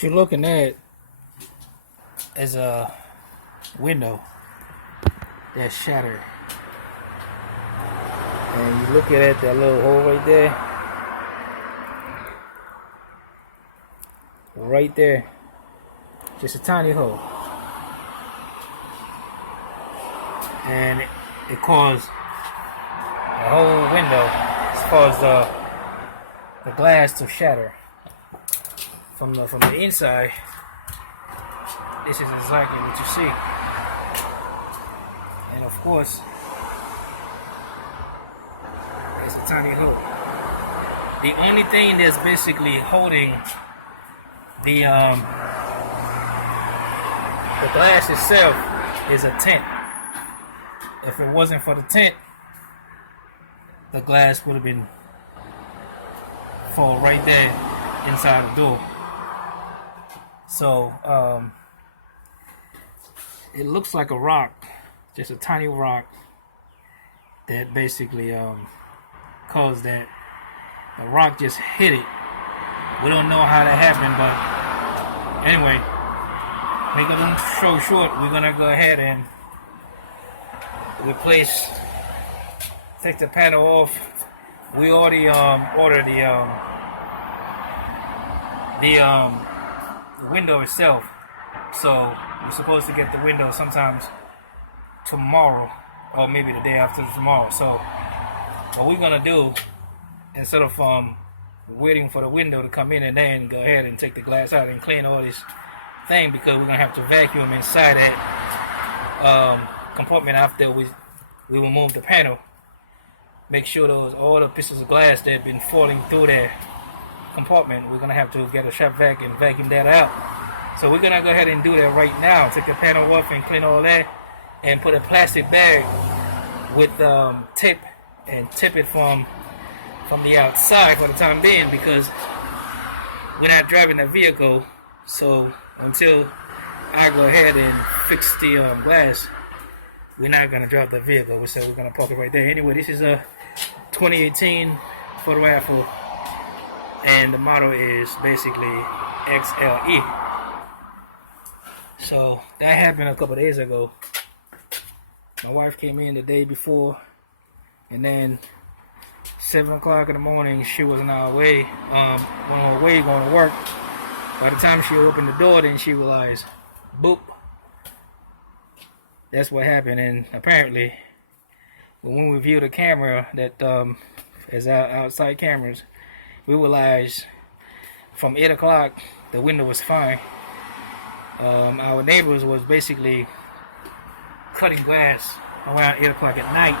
What you're looking at is a window that's shattered. And you look at it, that little hole right there. Right there. Just a tiny hole. And it caused the whole window, as far as the glass, to shatter. From the inside, this is exactly what you see. And of course, it's a tiny hole. The only thing that's basically holding the glass itself is a tent. If it wasn't for the tent, the glass would have been fall right there inside the door. So it looks like a rock, just a tiny rock that basically caused that. The rock just hit it. We don't know how that happened, but anyway, make a long show short, we're gonna go ahead and take the panel off. We already ordered the window itself, so we're supposed to get the window sometimes tomorrow, or maybe the day after tomorrow. So what we're gonna do, instead of waiting for the window to come in and then go ahead and take the glass out and clean all this thing, because we're gonna have to vacuum inside that compartment after we remove the panel. Make sure all the pieces of glass that have been falling through that compartment, we're gonna have to get a shop vac and vacuum that out. So we're gonna go ahead and do that right now. Take the panel off and clean all that, and put a plastic bag with tape and tip it from the outside for the time being, because we're not driving the vehicle. So until I go ahead and fix the glass, we're not gonna drive the vehicle. So we're gonna park it right there. Anyway, this is a 2018 Ford RAV4, and the model is basically XLE. So that happened a couple days ago. My wife came in the day before, and then 7 o'clock in the morning, she was on her way, going to work. By the time she opened the door, then she realized, boop, that's what happened. And apparently, when we viewed the camera that is outside cameras, we realized from 8 o'clock the window was fine. Our neighbors was basically cutting glass around 8 o'clock at night.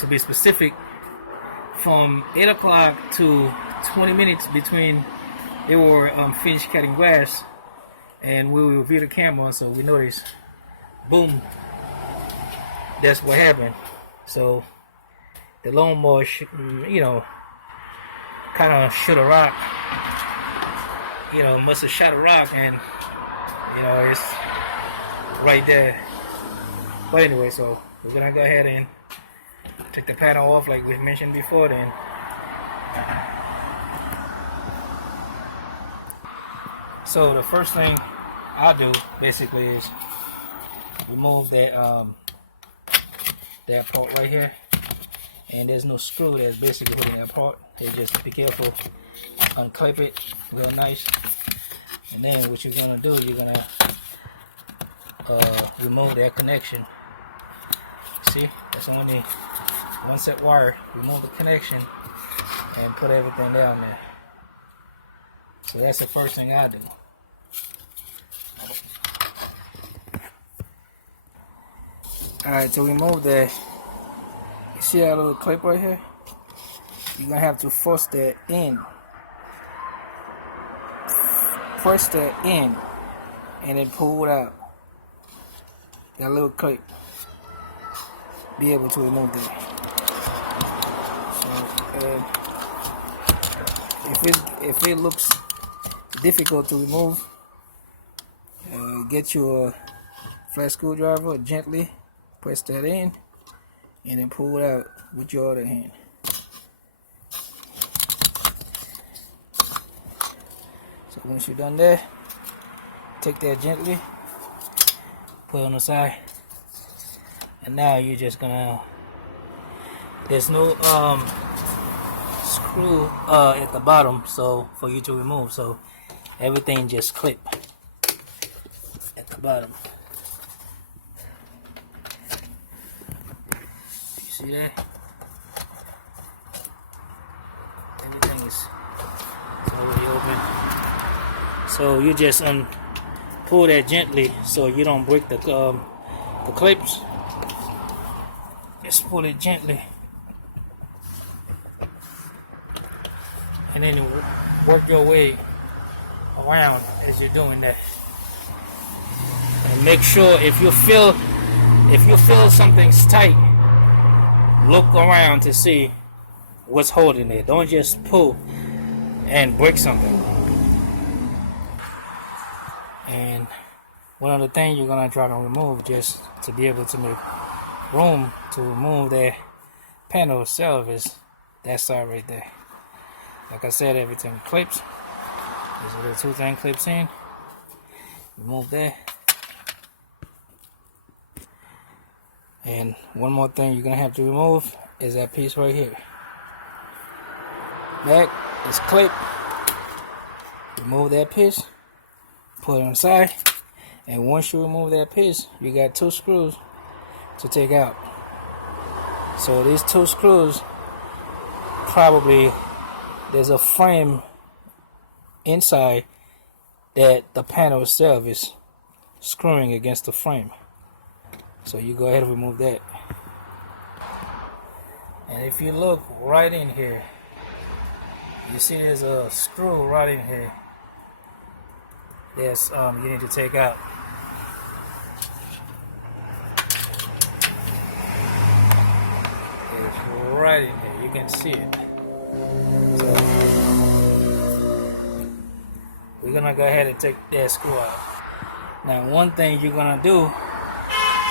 To be specific, from 8 o'clock to 20 minutes between, they were finished cutting glass, and we reviewed the camera, so we noticed, boom, that's what happened. So the lawnmower, kind of shot a rock. Must have shot a rock, and it's right there. But anyway, so we're gonna go ahead and take the panel off like we mentioned before. Then so the first thing I'll do basically is remove that part right here, and there's no screw that's basically holding that part. So just be careful, unclip it real nice, and then what you're gonna do, you're gonna remove that connection. See, that's only one set wire. Remove the connection and put everything down there. So that's the first thing I do. Alright, to remove that, you see that little clip right here? You're gonna have to force that in. Press that in and then pull it out. That little clip. Be able to remove that. So if it looks difficult to remove, get your flat screwdriver, gently press that in, and then pull it out with your other hand. So once you're done there, take that gently, put it on the side, and now you're just gonna, there's no screw at the bottom so for you to remove, so everything just clip at the bottom. You see that? Everything is already open. So you just pull that gently so you don't break the clips. Just pull it gently, and then you work your way around as you're doing that. And make sure if you feel something's tight, look around to see what's holding it. Don't just pull and break something. And one other thing you're gonna try to remove, just to be able to make room to remove that panel itself, is that side right there. Like I said, everything clips. There's a little two thing clips in. Remove that. And one more thing you're gonna have to remove is that piece right here. Back is clipped. Remove that piece. Put it on the side. And once you remove that piece, you got 2 screws to take out. So these 2 screws, probably there's a frame inside that the panel itself is screwing against the frame. So you go ahead and remove that. And if you look right in here, you see there's a screw right in here that's you need to take out. It's right in there, you can see it. So we're gonna go ahead and take that screw out. Now one thing you're gonna do,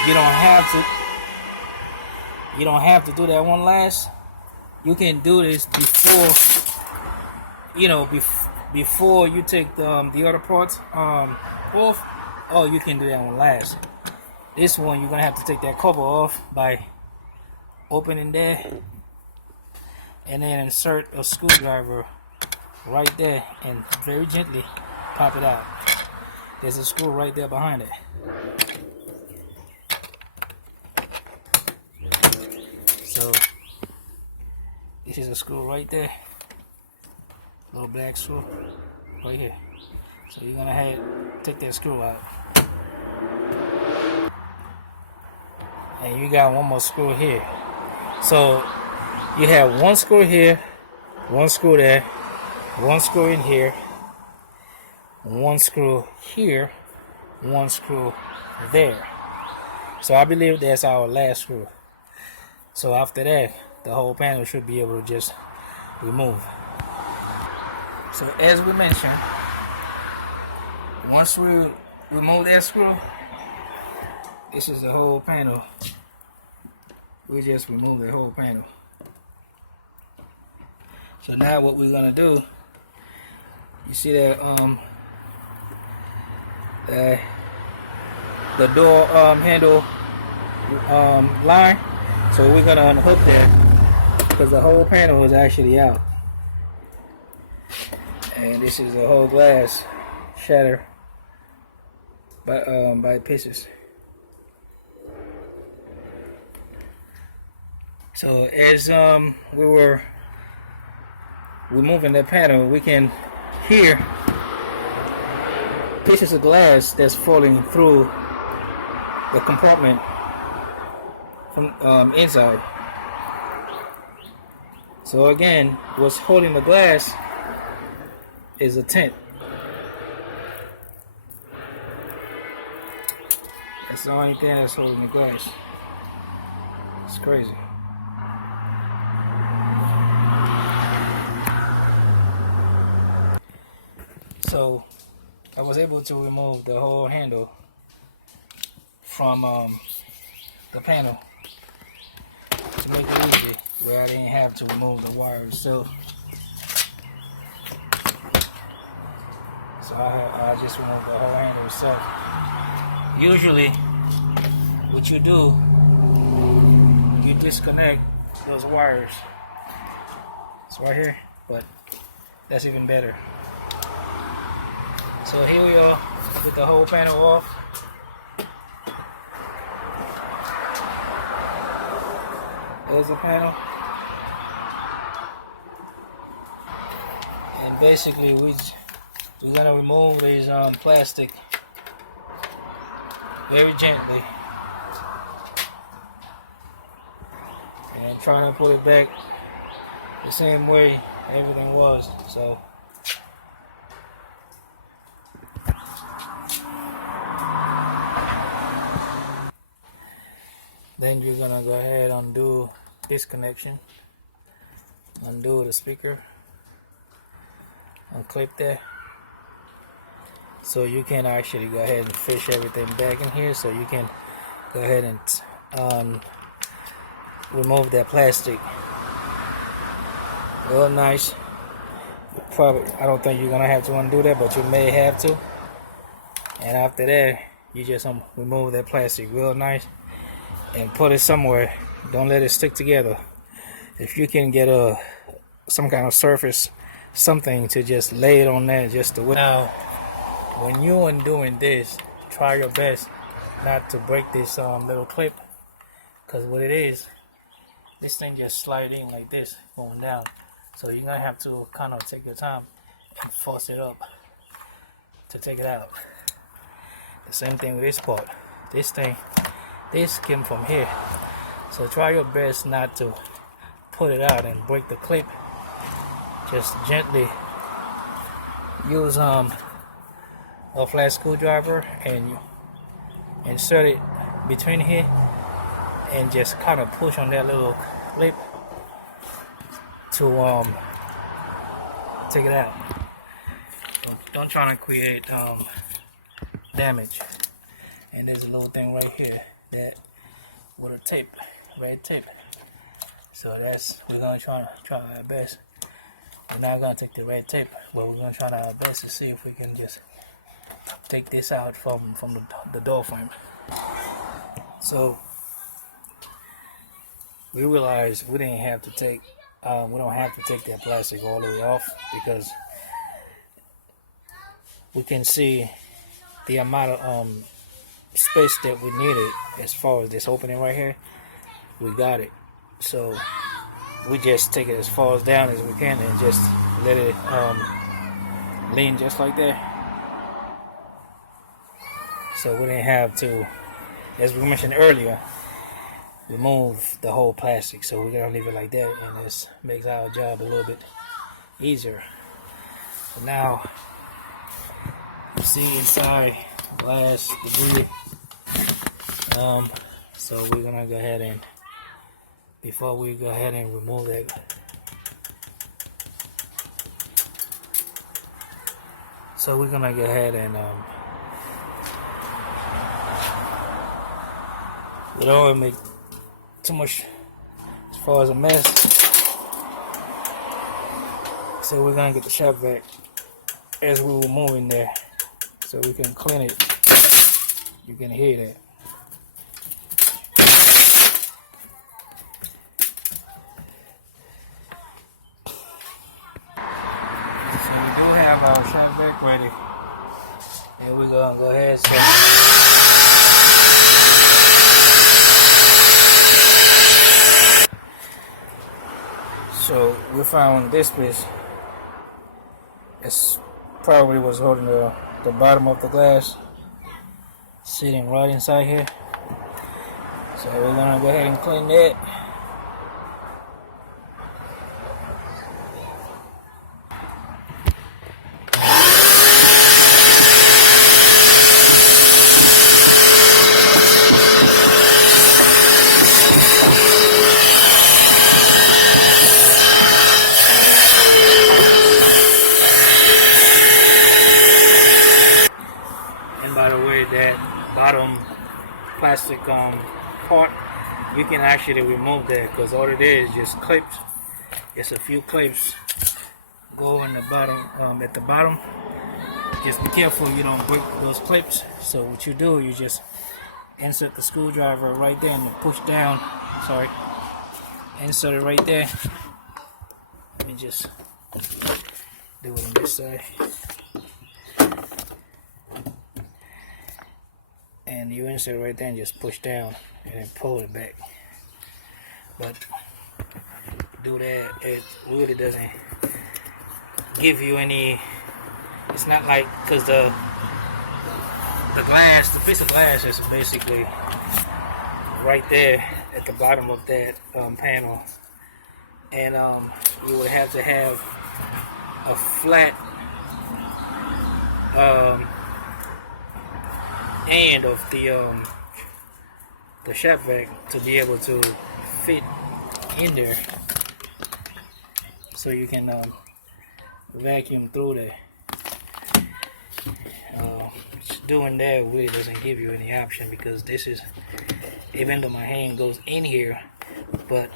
you don't have to do that one last. You can do this before, before you take the other parts off, or you can do that one last. This one you're gonna have to take that cover off by opening there and then insert a screwdriver right there and very gently pop it out. There's a screw right there behind it. So this is a screw right there, little black screw right here. So you're gonna take that screw out, and you got one more screw here. So you have 1 screw here, 1 screw there, 1 screw in here, 1 screw here, 1 screw there. So I believe that's our last screw. So after that, the whole panel should be able to just remove. So as we mentioned, once we remove that screw, this is the whole panel. We just remove the whole panel. So now what we're gonna do, you see that the door handle line. So we're gonna unhook that because the whole panel is actually out, and this is the whole glass shattered by pieces. So as we were removing that panel, we can hear pieces of glass that's falling through the compartment from inside. So again, what's holding the glass is a tent. That's the only thing that's holding the glass. It's crazy. So I was able to remove the whole handle from the panel to make it easy, where I didn't have to remove the wire itself. So I just remove the whole handle itself. Usually, what you do, you disconnect those wires. It's right here, but that's even better. So here we are with the whole panel off. There's the panel. And basically we're gonna remove these plastic very gently. And trying to put it back the same way everything was. So then you're gonna go ahead and undo this connection, undo the speaker, unclip that, so you can actually go ahead and fish everything back in here. So you can go ahead and remove that plastic real nice. Probably, I don't think you're gonna have to undo that, but you may have to. And after that, you just remove that plastic real nice and put it somewhere. Don't let it stick together. If you can get some kind of surface, something to just lay it on there, just to. Now, when you're undoing this, try your best not to break this little clip, because what it is, this thing just slide in like this, going down. So you're gonna have to kind of take your time and force it up to take it out. The same thing with this part. This came from here. So try your best not to put it out and break the clip. Just gently use a flat screwdriver and insert it between here and just kind of push on that little clip to take it out. Don't try to create damage. And there's a little thing right here that with a tape, red tape. So we're gonna try our best. We're not gonna take the red tape, but we're gonna try our best to see if we can just take this out from the door frame. So we realized we don't have to take that plastic all the way off, because we can see the amount of space that we needed as far as this opening right here. We got it. So we just take it as far as down as we can and just let it lean just like that. So we didn't have to, as we mentioned earlier, remove the whole plastic. So we're gonna leave it like that, and this makes our job a little bit easier. So now you see inside glass debris. So we're gonna go ahead and, before we go ahead and remove that, so we're gonna go ahead and we don't want to make too much as far as a mess. So we're gonna get the shop vac as we were moving there, so we can clean it. You can hear that. So we do have our shop vac ready, and we're gonna go ahead. So we found this piece. It's probably was holding the bottom of the glass, sitting right inside here. So we're gonna go ahead and clean that. That bottom plastic part, you can actually remove that, because all it is just clips. It's a few clips go in the bottom, at the bottom, Just be careful you don't break those clips. So what you do, you just insert the screwdriver right there and you push down. Sorry, insert it right there. And just do it on this side. And you insert it right there and just push down and then pull it back. But do that, it really doesn't give you any. It's not like, because the piece of glass is basically right there at the bottom of that panel, and you would have to have a flat end of the shop vac to be able to fit in there, so you can vacuum through there. Doing that really doesn't give you any option, because this is, even though my hand goes in here, but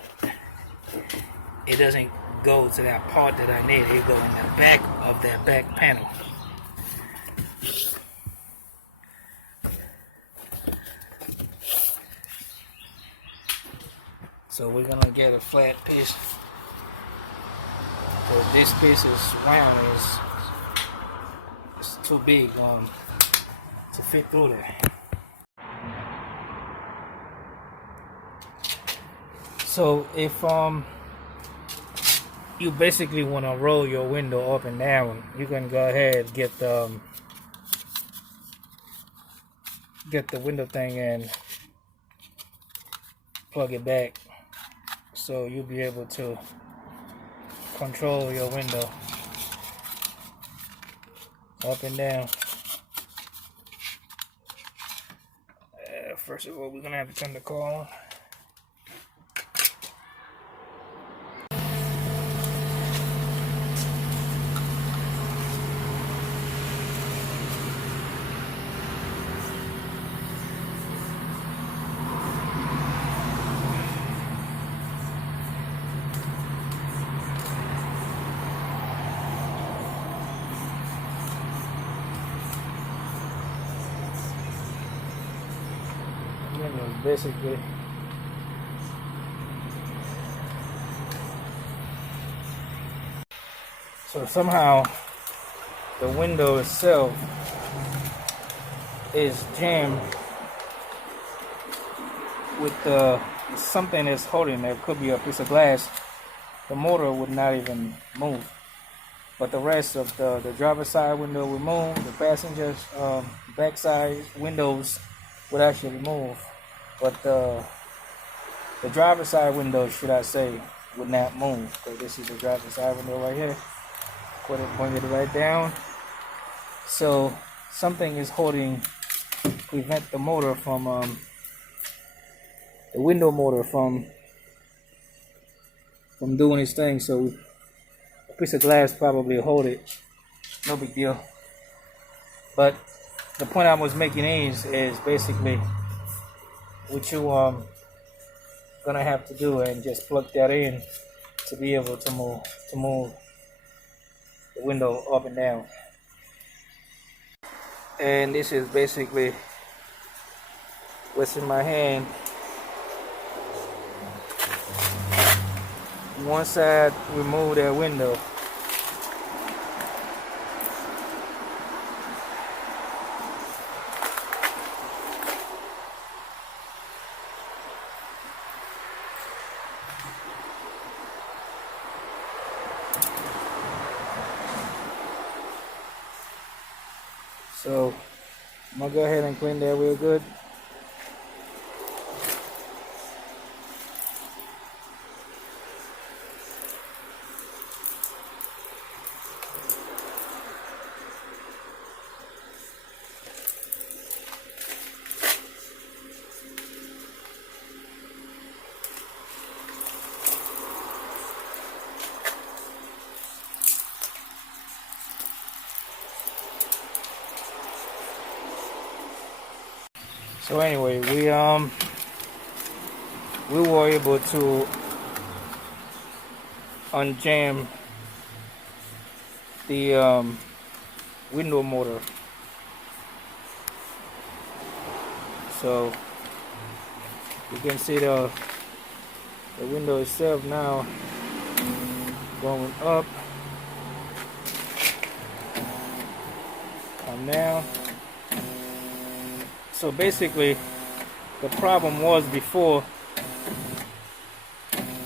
it doesn't go to that part that I need. It goes in the back of that back panel. So we're gonna get a flat piece. So this piece is round, it's too big to fit through there. So if you basically want to roll your window up and down, you can go ahead and get the window thing and plug it back, so you'll be able to control your window up and down. First of all, we're gonna have to turn the car on. Basically, so somehow the window itself is jammed with something that's holding. There could be a piece of glass. The motor would not even move, but the rest of the driver's side window would move. The passenger's backside windows would actually move. But the driver's side window, should I say, would not move. So this is the driver's side window right here. Bring it right down. So something is prevent the motor from, the window motor from doing its thing. So a piece of glass probably hold it. No big deal. But the point I was making is basically, what you gonna have to do and just plug that in to be able to move the window up and down. And this is basically what's in my hand. Once I remove that window, so I'm gonna go ahead and clean that real good. So anyway, we were able to unjam the window motor. So you can see the window itself now going up, come down. So basically the problem was before,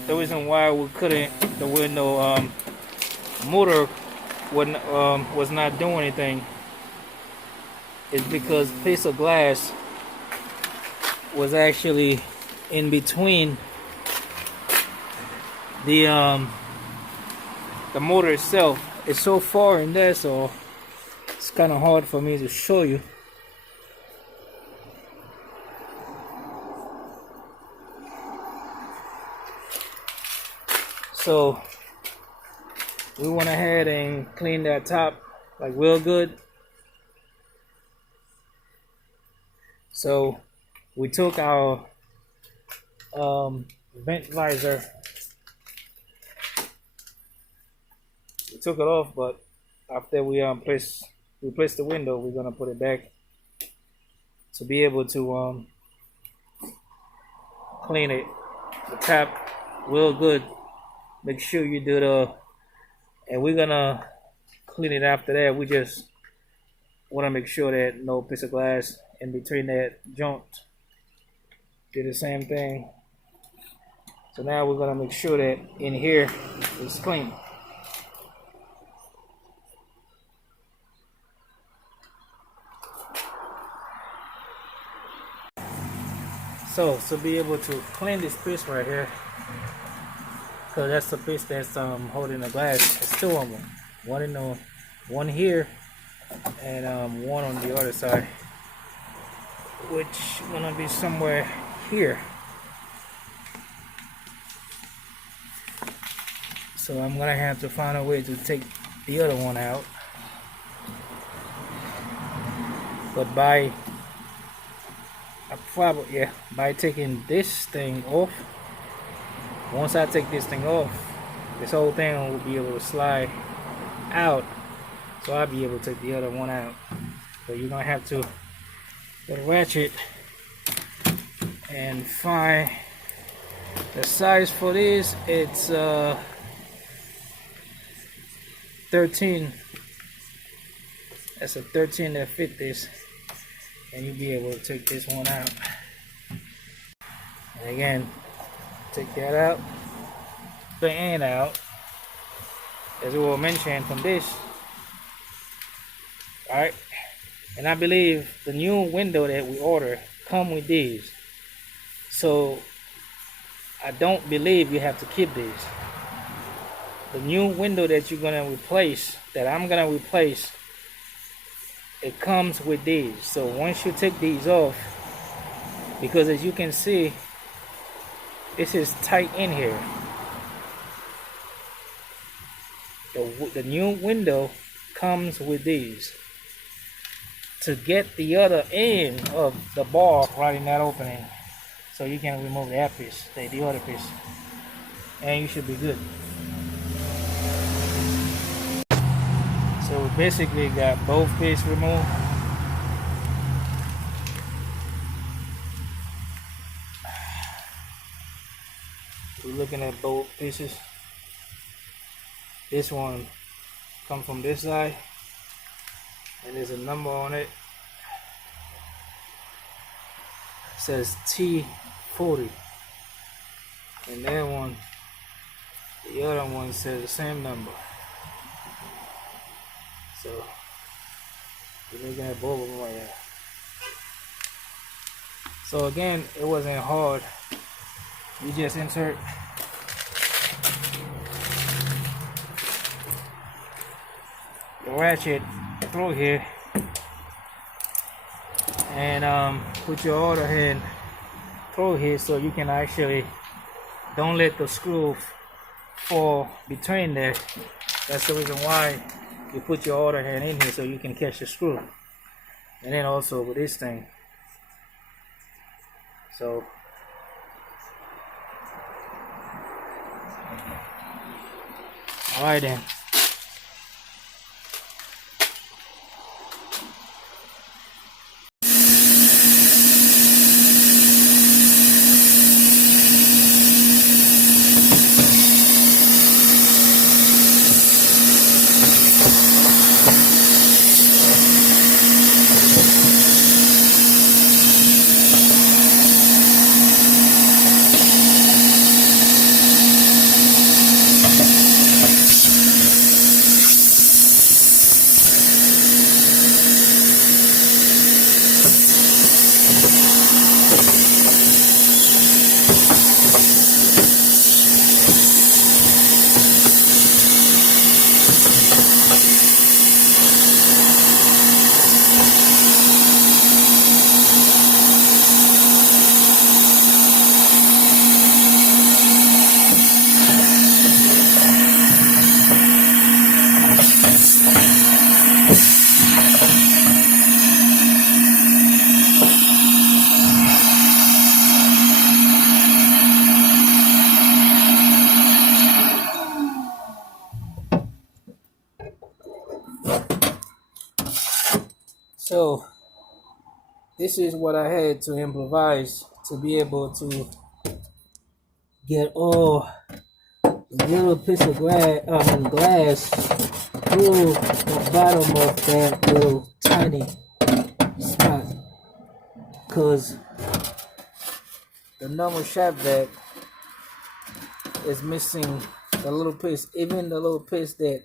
the reason why we couldn't, the window motor was not doing anything, is because piece of glass was actually in between the motor itself. It's so far in there, so it's kind of hard for me to show you. So we went ahead and cleaned that top like real good. So we took our vent visor, we took it off, but after we placed the window, we're gonna put it back to be able to clean it, the top real good. Make sure you do and we're gonna clean it after that. We just want to make sure that no piece of glass in between that joint. Do the same thing. So now we're gonna make sure that in here it's clean. So to be able to clean this piece right here, because that's the piece that's holding the glass. It's two of them. One here and one on the other side, which gonna be somewhere here. So I'm gonna have to find a way to take the other one out. But by taking this thing off, once I take this thing off, this whole thing will be able to slide out, so I'll be able to take the other one out. So you're gonna have to get a ratchet and find the size for this. It's 13. That's a 13 that fit this, and you'll be able to take this one out. And again, take that out, the end out, as we were mentioned from this. Alright, and I believe the new window that we order come with these, so I don't believe you have to keep these. The new window that you're gonna replace, that I'm gonna replace, it comes with these. So once you take these off, because as you can see, this is tight in here. The new window comes with these. To get the other end of the bar right in that opening, so you can remove that piece, the other piece, and you should be good. So we basically got both pieces removed. We're looking at both pieces. This one comes from this side, and there's a number on it. It says T40, and that one, the other one, says the same number. So we're looking at both of them right here. So again, it wasn't hard. You just insert the ratchet through here and put your other hand through here, so you can actually don't let the screw fall between there. That's the reason why you put your other hand in here, so you can catch the screw. And then also with this thing, so alright then. So this is what I had to improvise to be able to get all the little piece of glass through the bottom of that little tiny spot, because the normal shop vac is missing the little piece. Even the little piece that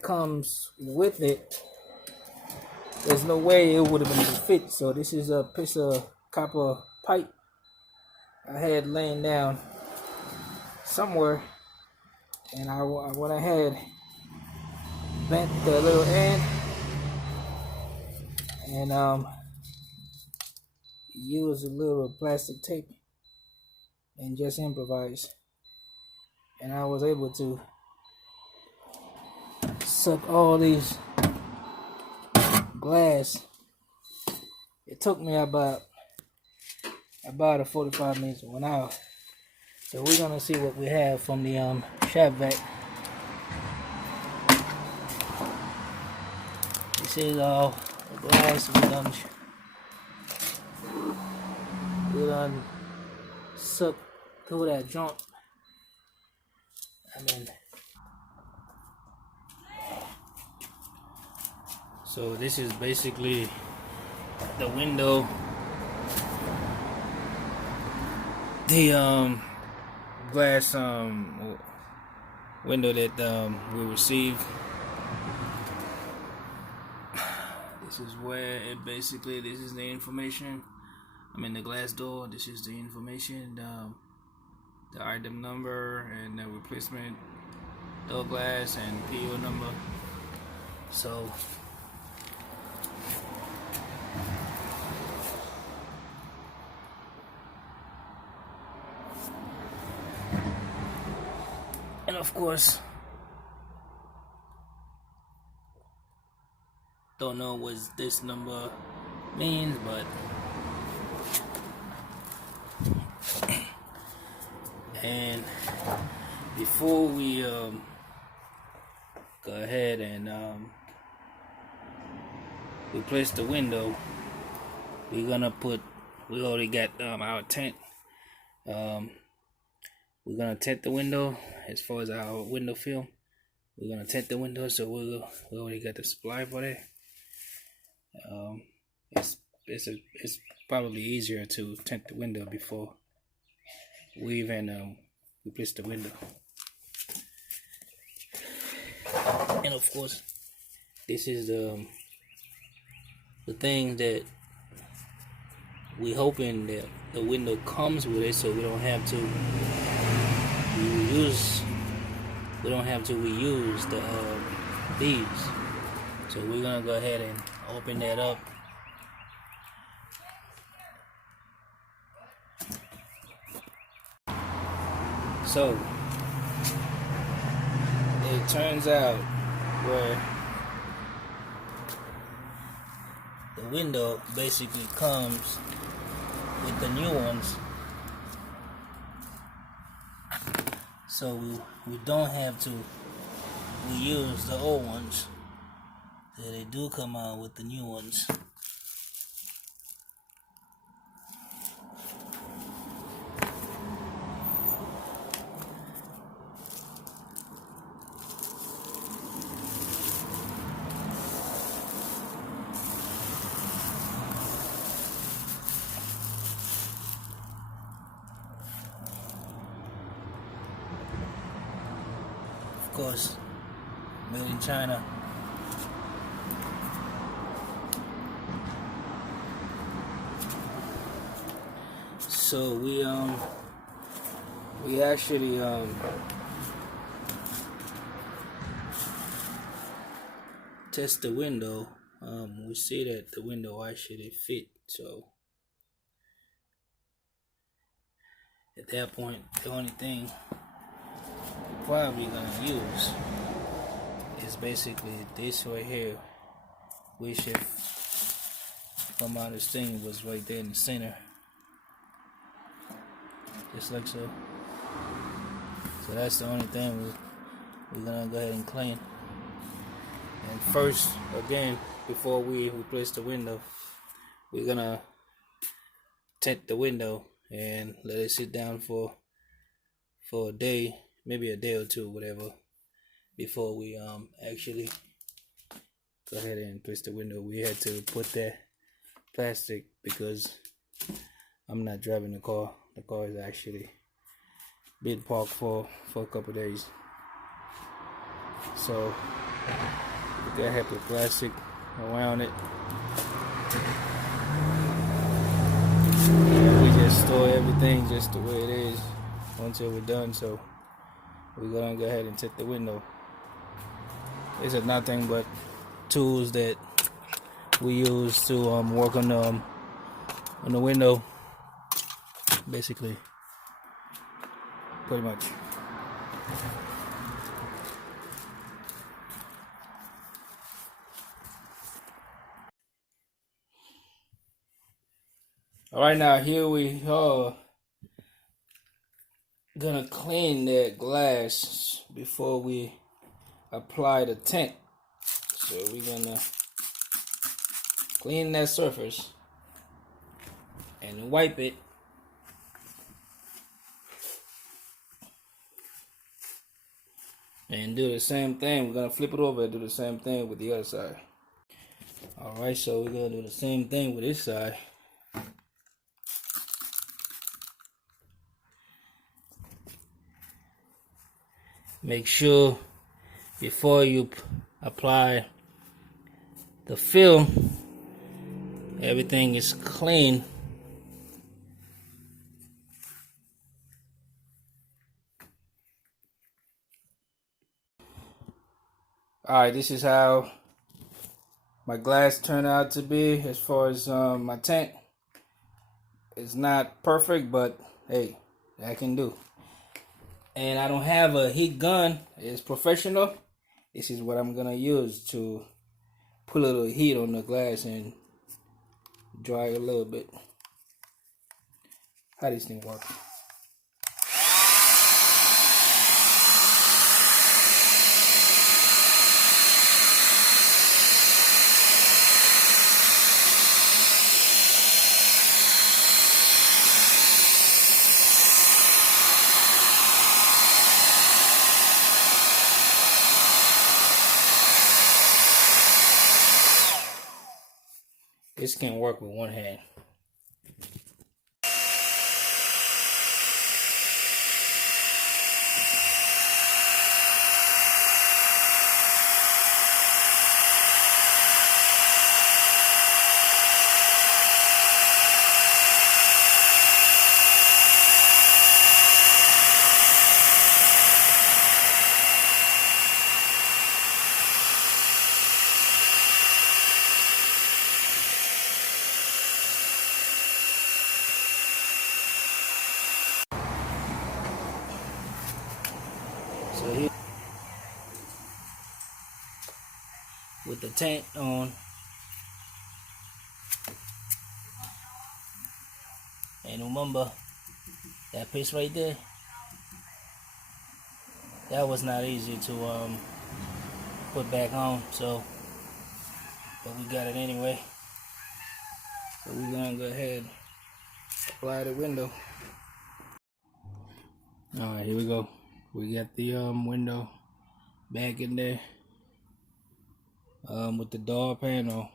comes with it, there's no way it would have been able to fit. So this is a piece of copper pipe I had laying down somewhere, and I went ahead, bent the little end, and used a little plastic tape and just improvised, and I was able to suck all these glass. It took me about a 45 minutes to 1 hour. So we're gonna see what we have from the shop vac. This is all the glass we done suck through that joint. So this is basically the window, the glass window that we received. This is where it basically, this is the information. The glass door. This is the information, the item number and the replacement door glass and PO number. So and of course, don't know what this number means, but and before we go ahead and replace the window, we already got our tent. We're gonna tint the window. As far as our window film, we're gonna tint the window, so we already got the supply for that. It's probably easier to tint the window before we even replace the window. And of course, this is the thing that we hoping that the window comes with it, so we don't have to reuse the beads. So we're gonna go ahead and open that up. So it turns out where the window basically comes with the new ones, so we don't have to reuse the old ones. So they do come out with the new ones. Of course, made in China. So we actually test the window. We see that the window actually fit. So at that point, the only thing we're probably gonna use is basically this right here, which if from my understanding was right there in the center, just like so. So that's the only thing we're gonna go ahead and clean. And first, again, before we replace the window, we're gonna tint the window and let it sit down for a day, maybe a day or two, whatever, before we actually go ahead and twist the window. We had to put that plastic because I'm not driving the car. The car is actually been parked for a couple days, so we gotta have the plastic around it. We just store everything just the way it is until we're done. So we're gonna go ahead and tint the window. These are nothing but tools that we use to work on the window, basically, pretty much. All right, now here we are gonna clean that glass before we apply the tint. So we're gonna clean that surface and wipe it. And do the same thing. We're gonna flip it over and do the same thing with the other side. All right, so we're gonna do the same thing with this side. Make sure before you apply the film, everything is clean. Alright, this is how my glass turned out to be as far as my tint. It's not perfect, but hey, I can do. And I don't have a heat gun. It's professional. This is what I'm gonna use to put a little heat on the glass and dry it a little bit. How this thing work? This can work with one hand. So here, with the tint on, and remember that piece right there, that was not easy to put back on, so but we got it anyway. So we're gonna go ahead and apply the window. All right, here we go. We got the window back in there with the door panel.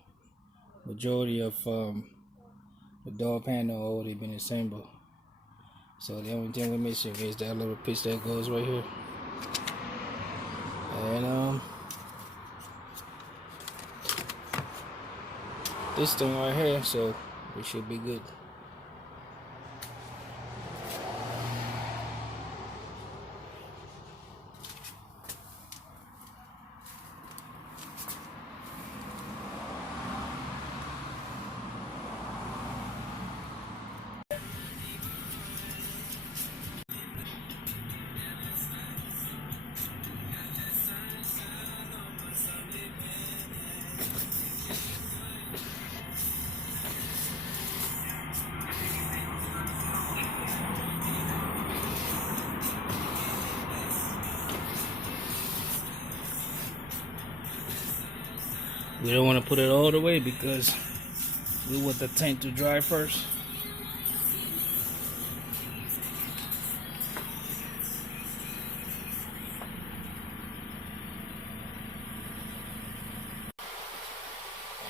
Majority of the door panel already been assembled. So the only thing we're missing is that little piece that goes right here. And this thing right here, so we should be good. We don't want to put it all the way because we want the tank to dry first.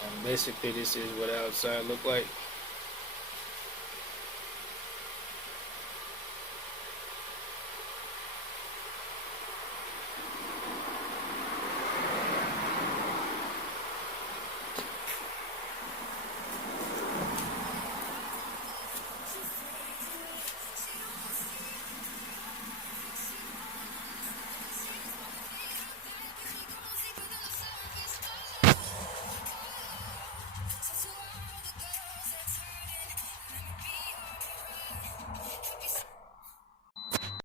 And basically this is what the outside look like.